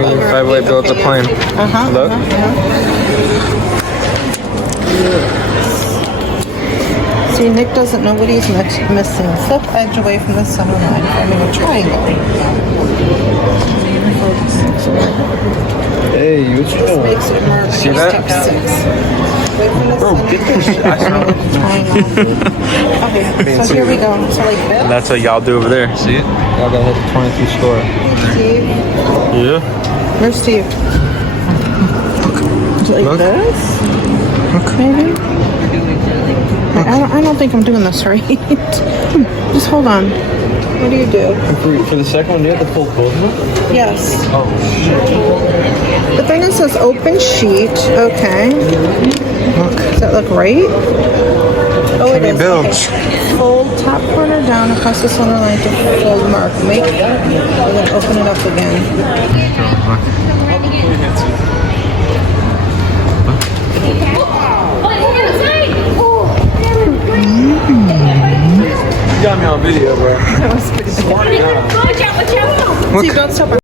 5-way builds a plane. Look. See, Nick doesn't know what he's missing. Flip edge away from the center line, forming a triangle. Hey, what you doing? Makes it more See that? step 6. Away from the Bro, center get this shit. Okay, so here we go. So like this. And that's what y'all do over there. See it? Y'all gotta hit the 22 score. Steve. Yeah. Where's Steve? Is it like Look. this? Maybe? I don't think I'm doing this right. Just hold on. What do you do? For the second one, you have to pull both of them? Yes. Oh, shit. The thing that says open sheet. Okay. Does that look right? Oh, it is. Builds. Okay. Fold top corner down across the center line to fold mark. Make. We're gonna open it up again. You got me on video, bro. That was pretty smart. Look. See, don't stop.